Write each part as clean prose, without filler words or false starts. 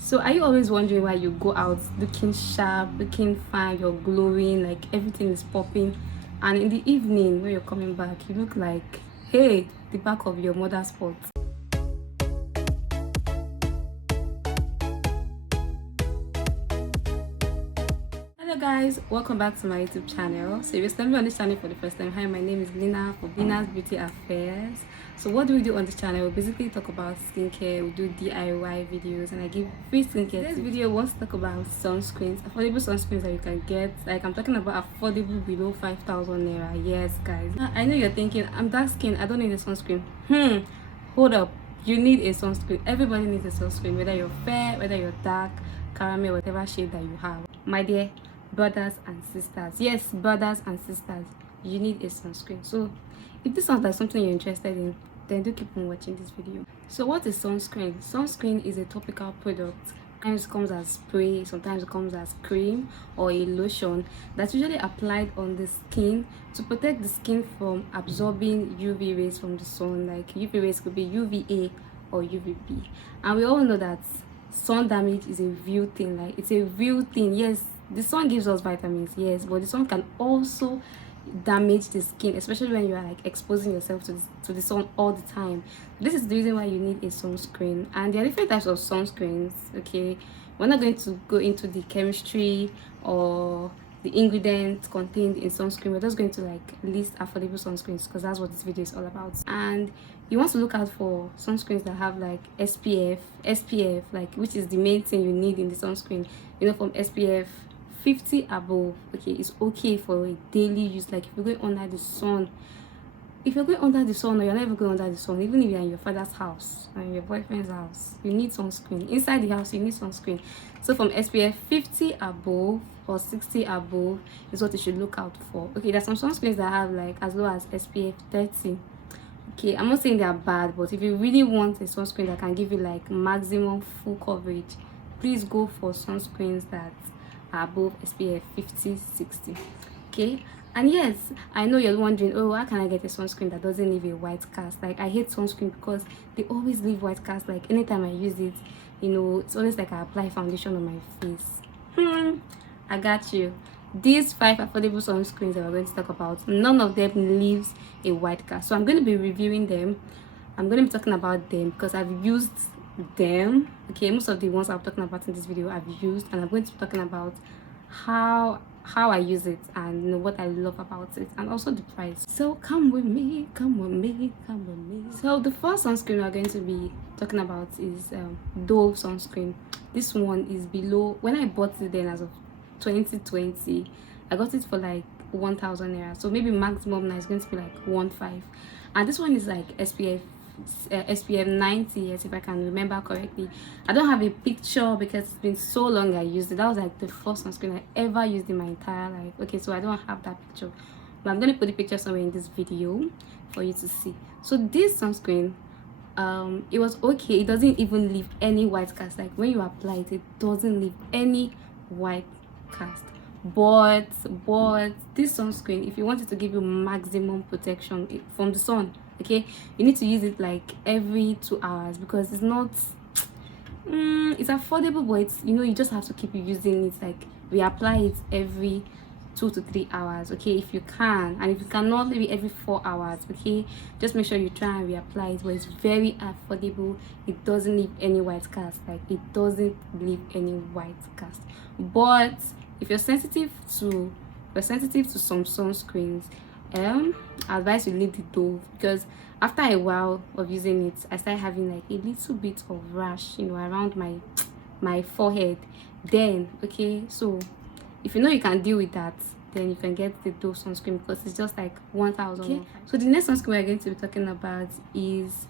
So are you always wondering why you go out looking sharp, looking fine, you're glowing, like everything is popping, and in the evening when you're coming back you look like, hey, the back of your mother's pot? Hello guys, welcome back to my YouTube channel. So if you're stumbling on this channel for the first time, hi, my name is Lina for Lina's Beauty Affairs. So what do we do on this channel? We basically talk about skincare, we do DIY videos, and I give free skincare. This video wants to talk about sunscreens, affordable sunscreens that you can get. Like, I'm talking about affordable below 5,000 naira. Yes guys, I know you're thinking I'm dark skin, I don't need a sunscreen. Hold up, you need a sunscreen. Everybody needs a sunscreen, whether you're fair, whether you're dark, caramel, whatever shade that you have. My dear brothers and sisters, yes, brothers and sisters, you need a sunscreen. So if this sounds like something you're interested in, then do keep on watching this video. So what is sunscreen? Sunscreen is a topical product. Sometimes it comes as spray, sometimes it comes as cream or a lotion that's usually applied on the skin to protect the skin from absorbing UV rays from the sun. Like, UV rays could be UVA or UVB, and we all know that sun damage is a real thing. Like, it's a real thing. Yes, the sun gives us vitamins, yes, but the sun can also damage the skin, especially when you are like exposing yourself to the sun all the time. This is the reason why you need a sunscreen. And there are different types of sunscreens. Okay, we're not going to go into the chemistry or the ingredients contained in sunscreen. We're just going to like list affordable sunscreens because that's what this video is all about. And you want to look out for sunscreens that have like SPF, like, which is the main thing you need in the sunscreen. You know, from SPF 50 above. Okay, it's okay for a daily use. Like, if you're going under the sun, or you're never going under the sun, even if you're in your father's house or in your boyfriend's house, you need sunscreen. Inside the house, you need sunscreen. So from SPF 50 above or 60 above is what you should look out for. Okay, there's some sunscreens that have like as low as SPF 30. Okay, I'm not saying they are bad, but if you really want a sunscreen that can give you like maximum full coverage, please go for sunscreens that are above SPF 50, 60. Okay, and yes, I know you're wondering, oh, how can I get a sunscreen that doesn't leave a white cast? Like, I hate sunscreen because they always leave white cast. Like, anytime I use it, you know, it's always like I apply foundation on my face. I got you. These 5 affordable sunscreens that we're going to talk about, none of them leaves a white cast. So I'm going to be reviewing them. I'm going to be talking about them because I've used them. Okay, most of the ones I'm talking about in this video I've used, and I'm going to be talking about how I use it and, you know, what I love about it, and also the price. So come with me. So the first sunscreen we're going to be talking about is Dove sunscreen. This one is below, when I bought it then as of 2020, I got it for like 1,000 naira. So maybe maximum now is going to be like 1.5, and this one is like SPF 90, yes, if I can remember correctly. I don't have a picture because it's been so long I used it. That was like the first sunscreen I ever used in my entire life. Okay, so I don't have that picture, but I'm going to put the picture somewhere in this video for you to see. So this sunscreen, it was okay. It doesn't even leave any white cast. Like, when you apply it, it doesn't leave any white cast. But this sunscreen, if you want it to give you maximum protection from the sun, okay, you need to use it like every 2 hours, because it's not it's affordable, but it's, you know, you just have to keep using it. Like, reapply it every 2 to 3 hours, okay, if you can. And if you cannot, maybe every 4 hours. Okay, just make sure you try and reapply it. But it's very affordable. It doesn't leave any white cast. Like, it doesn't leave any white cast. But if you're sensitive to some sunscreens, I advise you leave the Dove, because after a while of using it, I started having like a little bit of rash, you know, around my forehead. Then, okay, so if you know you can deal with that, then you can get the Dove sunscreen, because it's just like 1,000. Okay, so the next sunscreen we're going to be talking about is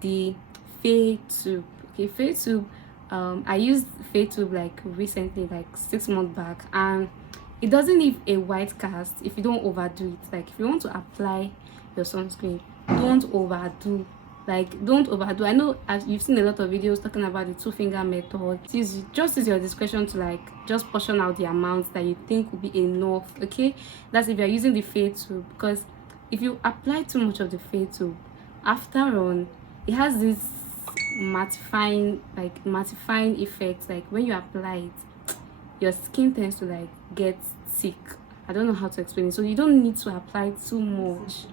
the Fair Tube. Okay, Fair Tube, I used Fair Tube like recently, like 6 months back, and it doesn't leave a white cast if you don't overdo it. Like, if you want to apply your sunscreen, don't overdo. Like, don't overdo. I know you've seen a lot of videos talking about the 2-finger method. Just use your discretion to like just portion out the amounts that you think will be enough. Okay, that's if you're using the Fair Tube, because if you apply too much of the Fair Tube, after on, it has this mattifying effect. Like when you apply it, your skin tends to like get thick. I don't know how to explain it. So you don't need to apply too much.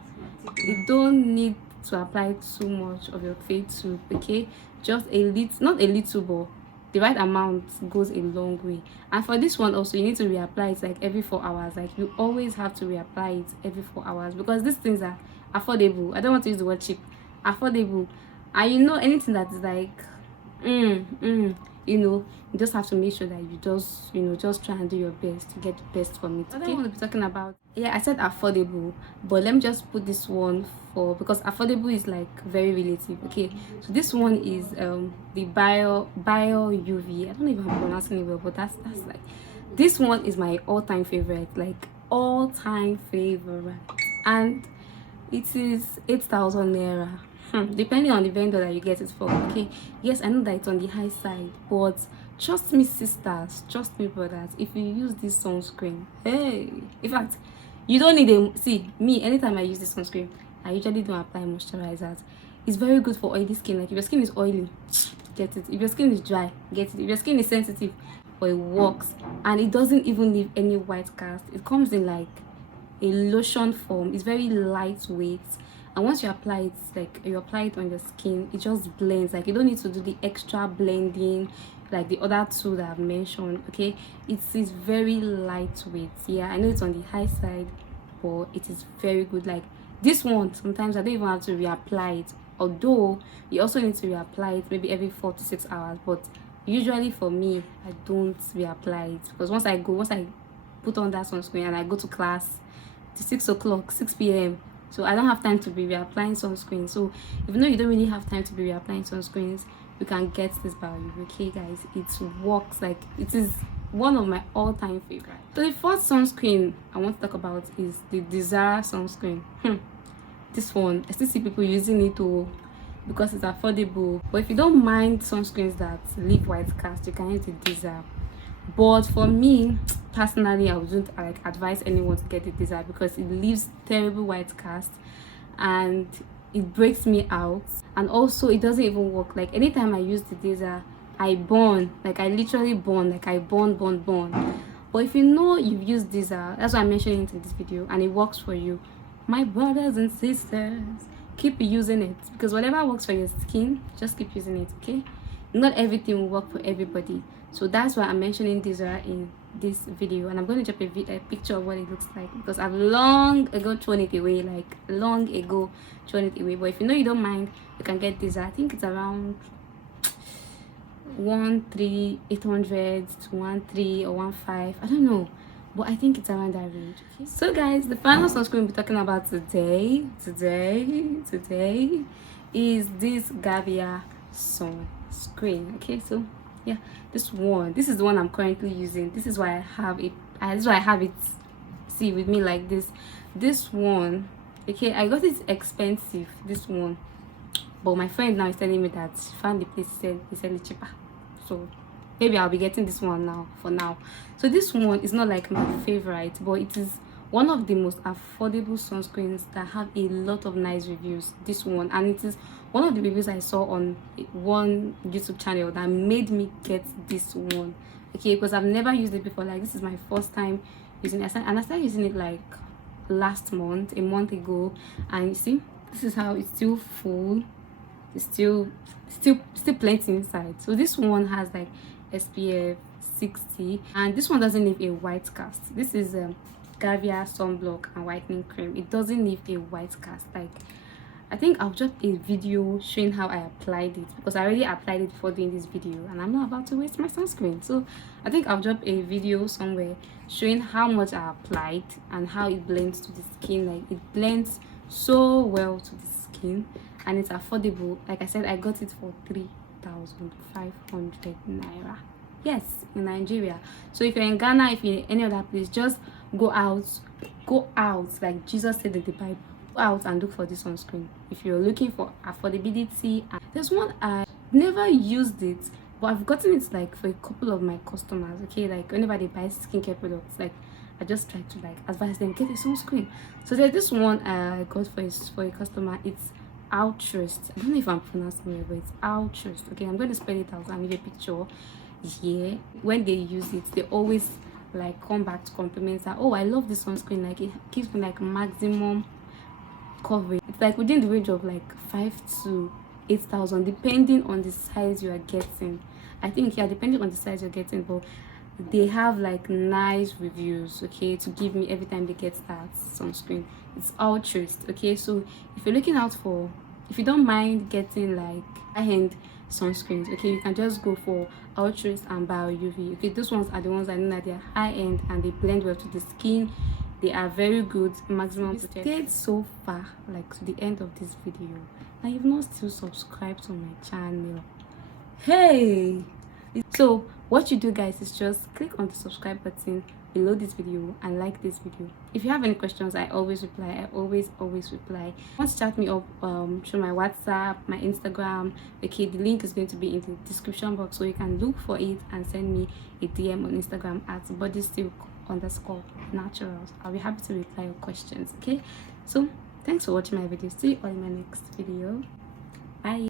You don't need to apply too much of your face tube, okay? Just a little, not a little, but the right amount goes a long way. And for this one also, you need to reapply it like every 4 hours. Like you always have to reapply it every 4 hours, because these things are affordable. I don't want to use the word cheap. Affordable. And you know, anything that is like you know, you just have to make sure that you just, you know, just try and do your best to get the best from it. Okay? I want to be talking about, yeah, I said affordable, but let me just put this one for, because affordable is like very relative. Okay, so this one is the Biore UV. I don't know if I'm pronouncing it well, but that's like, this one is my all-time favorite, like all-time favorite, and it is 8,000 naira. Depending on the vendor that you get it from. Okay, yes, I know that it's on the high side, but trust me sisters, trust me brothers, if you use this sunscreen, hey, in fact, you don't need a, see me, anytime I use this sunscreen, I usually don't apply moisturizers. It's very good for oily skin. Like if your skin is oily, get it. If your skin is dry, get it. If your skin is sensitive, but it works, and it doesn't even leave any white cast. It comes in like a lotion form. It's very lightweight, and once you apply it, like you apply it on your skin, it just blends. Like you don't need to do the extra blending like the other two that I've mentioned. Okay, it is very lightweight. Yeah, I know it's on the high side, but it is very good. Like this one, sometimes I don't even have to reapply it, although you also need to reapply it maybe every 4 to 6 hours, but usually for me, I don't reapply it, because once I put on that sunscreen and I go to class to 6 o'clock, 6 p.m, so I don't have time to be reapplying sunscreen. So even though you don't really have time to be reapplying sunscreens, you can get this value. Okay guys, it works. Like it is one of my all-time favorite. So the first sunscreen I want to talk about is the Disaar sunscreen. This one, I still see people using it too, because it's affordable. But if you don't mind sunscreens that leave white cast, you can use the Disaar. But for me personally, I wouldn't like advise anyone to get the Disaar, because it leaves terrible white cast and it breaks me out, and also it doesn't even work. Like anytime I use the Disaar, I burn. Like I literally burn. Like I burn. But if you know you've used Disaar, that's why I'm mentioning it in this video, and it works for you, my brothers and sisters, keep using it, because whatever works for your skin, just keep using it. Okay, not everything will work for everybody, so that's why I'm mentioning Disaar in this video, and I'm going to drop a picture of what it looks like, because I've long ago thrown it away. But if you know you don't mind, you can get Disaar. I think it's around 1,800 to 1,300 or 1,500, I don't know, but I think it's around that range. Okay, so guys, the final sunscreen we'll be talking about today is this Gavia sunscreen. Okay, so yeah, this is the one I'm currently using. This is why I have it. See with me like this one. Okay, I got it expensive, this one, but my friend now is telling me that she found the place he said it cheaper, so maybe I'll be getting this one now for now. So this one is not like my favorite, but it is one of the most affordable sunscreens that have a lot of nice reviews, this one, and it is one of the reviews I saw on one YouTube channel that made me get this one. Okay, because I've never used it before. Like this is my first time using it, and I started using it like last month, a month ago, and you see, this is how it's still full. It's still plenty inside. So this one has like SPF 60, and this one doesn't leave a white cast. This is Caviar Sunblock and whitening cream. It doesn't leave a white cast. Like I think I'll drop a video showing how I applied it, because I already applied it before doing this video and I'm not about to waste my sunscreen. So I think I'll drop a video somewhere showing how much I applied and how it blends to the skin. Like it blends so well to the skin, and it's affordable. Like I said, I got it for 3,500 naira. Yes, in Nigeria. So if you're in Ghana, if you're in any other place, just go out like Jesus said in the Bible. Go out and look for this sunscreen if you're looking for affordability. And there's one, I never used it, but I've gotten it like for a couple of my customers. Okay, like whenever they buy skincare products, like I just try to like advise them, get a sunscreen. So there's this one I got for a customer. It's Altruist. I don't know if I'm pronouncing it, but it's Altruist. Okay, I'm going to spell it out and leave a picture here. When they use it, they always like come back to compliments that, oh, I love this sunscreen, like it gives me like maximum coverage. It's like within the range of like 5 to 8,000 depending on the size you are getting. I think, yeah, depending on the size you're getting, but they have like nice reviews, okay, to give me every time they get that sunscreen. It's Altruist. Okay, so if you're looking out for, if you don't mind getting like high-end sunscreens, okay, you can just go for Altruist and Biore UV. Okay, those ones are the ones I know that they're high-end and they blend well to the skin. They are very good, maximum protection. Stayed so far, like to the end of this video, and you've not still subscribed to my channel, hey. So what you do, guys, is just click on the subscribe button below this video and like this video. If you have any questions, I always reply. I always reply. Want to chat me up, show my WhatsApp, my Instagram, okay, the link is going to be in the description box, so you can look for it and send me a DM on Instagram at bodystilk_naturals. I'll be happy to reply your questions. Okay, so thanks for watching my video. See you all in my next video. Bye.